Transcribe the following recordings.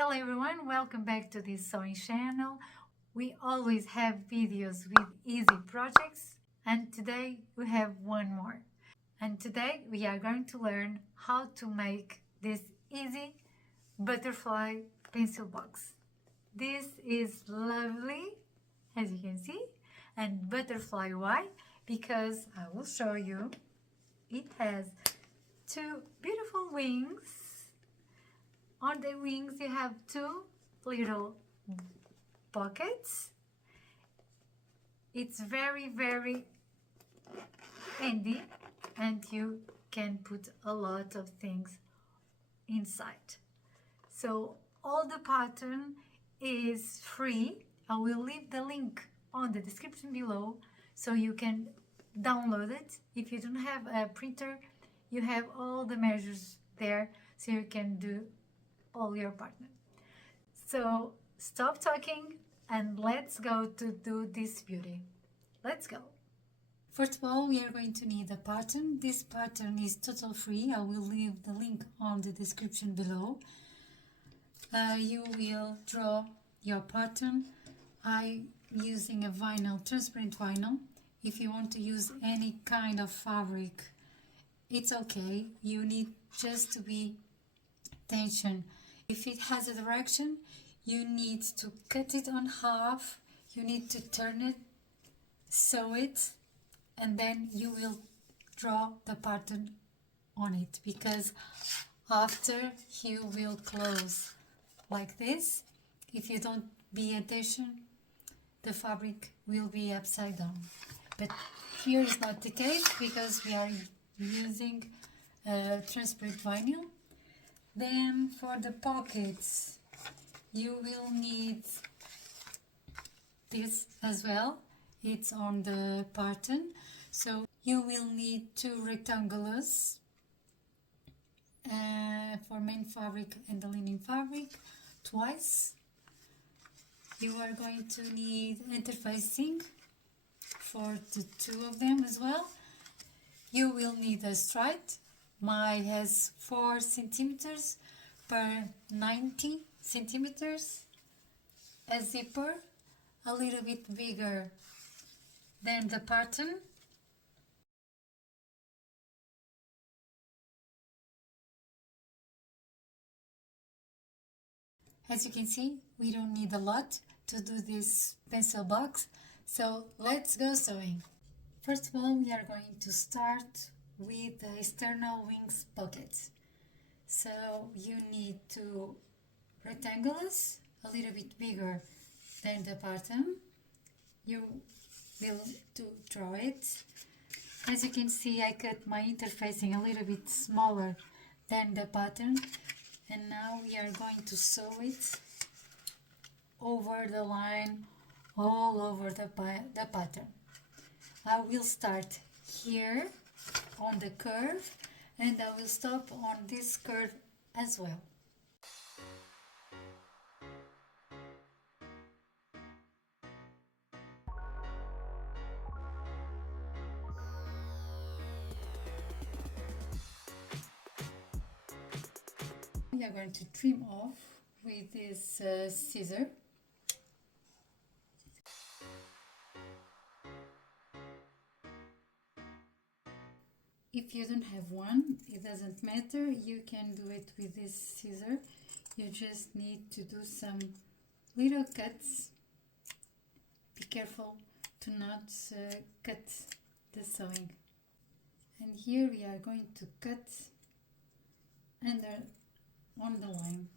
Hello everyone, welcome back to this sewing channel. We always have videos with easy projects and today we have one more. And today we are going to learn how to make this easy butterfly pencil box. This is lovely, as you can see, and butterfly why? Because I will show you. It has two beautiful wings. On the wings you have two little pockets. It's very handy and you can put a lot of things inside. So all the pattern is free. I will leave the link on the description below so you can download it. If you don't have a printer, you have all the measures there so you can do all your partner. So stop talking and let's go to do this beauty. Let's go. First of all, we are going to need a pattern. This pattern is total free. I will leave the link on the description below. You will draw your pattern. I'm using a vinyl, transparent vinyl. If you want to use any kind of fabric, it's okay. You need just to be attention. If it has a direction, you need to cut it on half. You need to turn it, sew it, and then you will draw the pattern on it, because after you will close like this. If you don't pay attention, the fabric will be upside down. But here is not the case because we are using transparent vinyl. Then for the pockets, you will need this as well. It's on the pattern. So you will need two rectangles for main fabric and the linen fabric twice. You are going to need interfacing for the two of them as well. You will need a stride. Mine has 4 centimeters per 90 centimeters. A zipper a little bit bigger than the pattern. As you can see, we don't need a lot to do this pencil box, so let's go sewing. First of all, we are going to start with the external wings pockets. So you need two rectangles a little bit bigger than the pattern. You will to draw it. As you can see, I cut my interfacing a little bit smaller than the pattern, and now we are going to sew it over the line, all over the pattern. I will start here on the curve and I will stop on this curve as well. We are going to trim off with this scissor. If you don't have one, it doesn't matter, you can do it with this scissor. You just need to do some little cuts. Be careful to not cut the sewing. And here we are going to cut under on the line.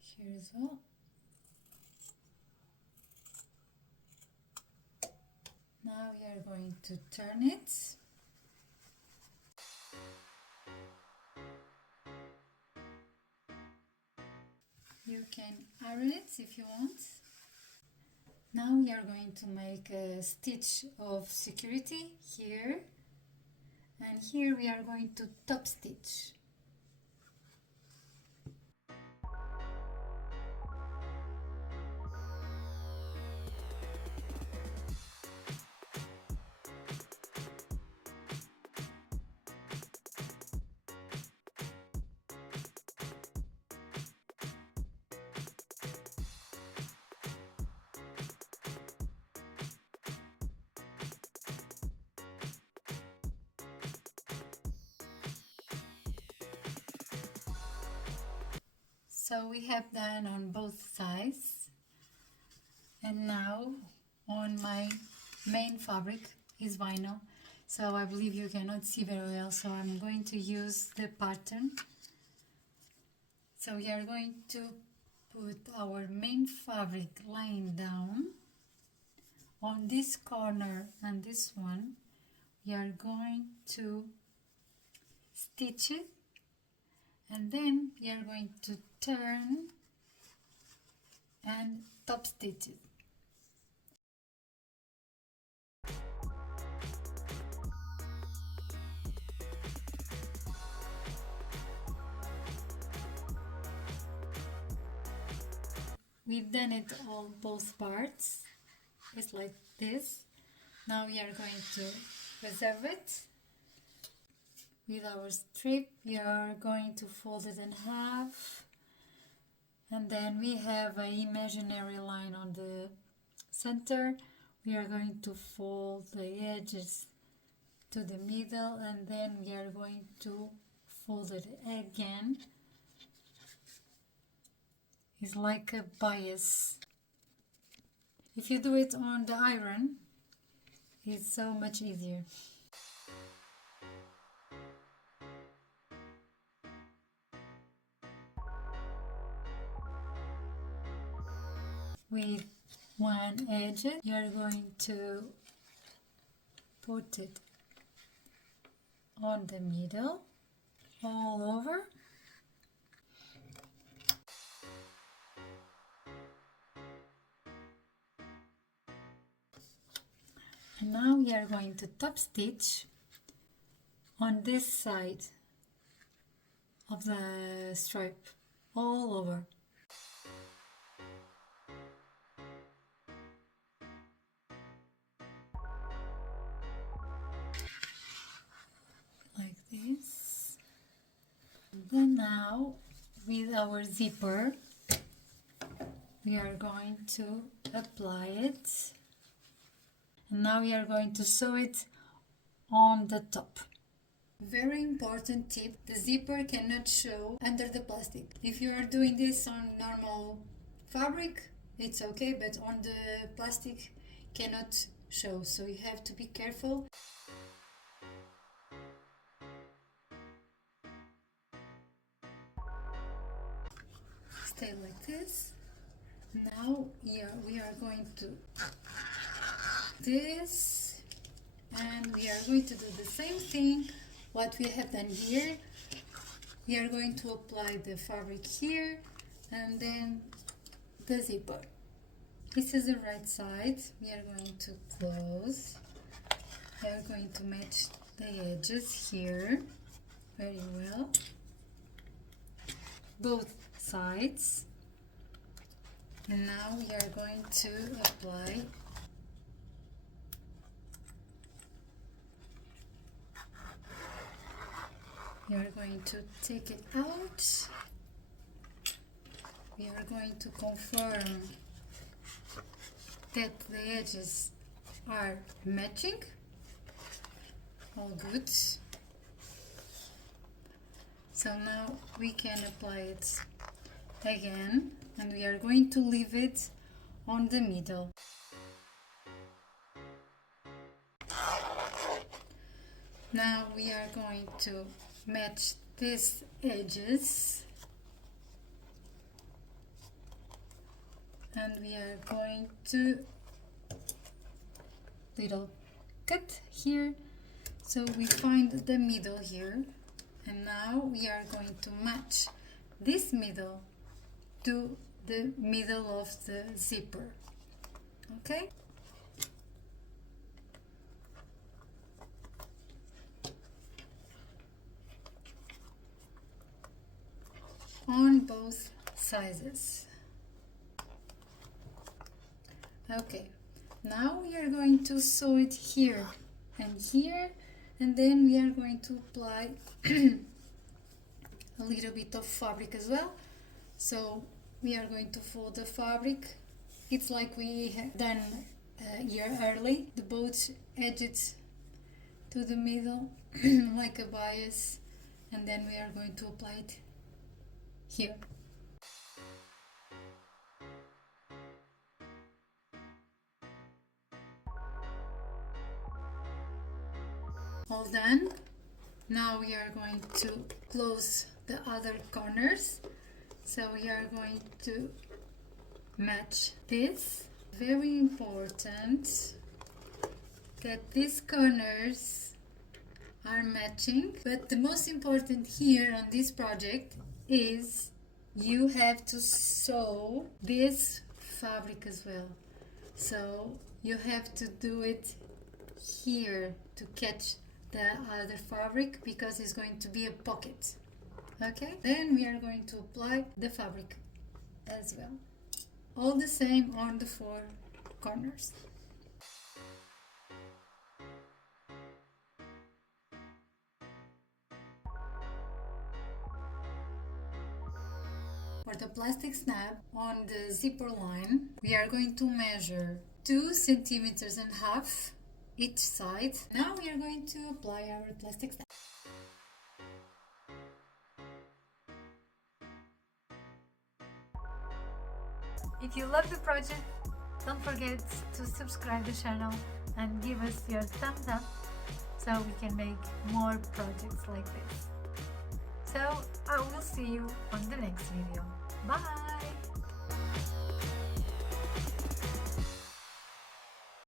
Here as well. Now we are going to turn it. You can iron it if you want. Now we are going to make a stitch of security here, and here we are going to top stitch. So we have done on both sides, and now on my main fabric is vinyl, so I believe you cannot see very well, so I'm going to use the pattern. So we are going to put our main fabric lying down on this corner, and this one we are going to stitch it, and then we are going to turn and top stitch it. We've done it on both parts. It's like this. Now we are going to reserve it. With our strip, we are going to fold it in half, and then we have an imaginary line on the center. We are going to fold the edges to the middle, and then we are going to fold it again. It's like a bias. If you do it on the iron, it's so much easier. With one edge, you are going to put it on the middle, all over. And now we are going to top stitch on this side of the stripe, all over. Like this. And then now, with our zipper, we are going to apply it. And now we are going to sew it on the top. Very important tip, the zipper cannot show under the plastic. If you are doing this on normal fabric, it's okay, but on the plastic cannot show, so you have to be careful. Stay like this. Now we are going to this, and we are going to do the same thing what we have done here. We are going to apply the fabric here, and then the zipper. This is the right side. We are going to close. We are going to match the edges here very well, both sides. And now we are going to apply we are going to take it out. We are going to confirm that the edges are matching. All good. So now we can apply it again, and we are going to leave it on the middle. Now we are going to match these edges, and we are going to little cut here, so we find the middle here, and now we are going to match this middle to the middle of the zipper. Okay? On both sizes. Okay, now we are going to sew it here and here, and then we are going to apply a little bit of fabric as well. So we are going to fold the fabric. It's like we have done a year early. The both edges to the middle like a bias, and then we are going to apply it here. done. Now we are going to close the other corners. So we are going to match this. Very important that these corners are matching. But the most important here on this project is you have to sew this fabric as well. So you have to do it here to catch the other fabric because it's going to be a pocket. Okay, then we are going to apply the fabric as well. All the same on the 4 corners. For the plastic snap on the zipper line, we are going to measure 2 centimeters and a half each side. Now we are going to apply our plastic snap. If you love the project, don't forget to subscribe the channel and give us your thumbs up so we can make more projects like this. So I will see you on the next video. Bye!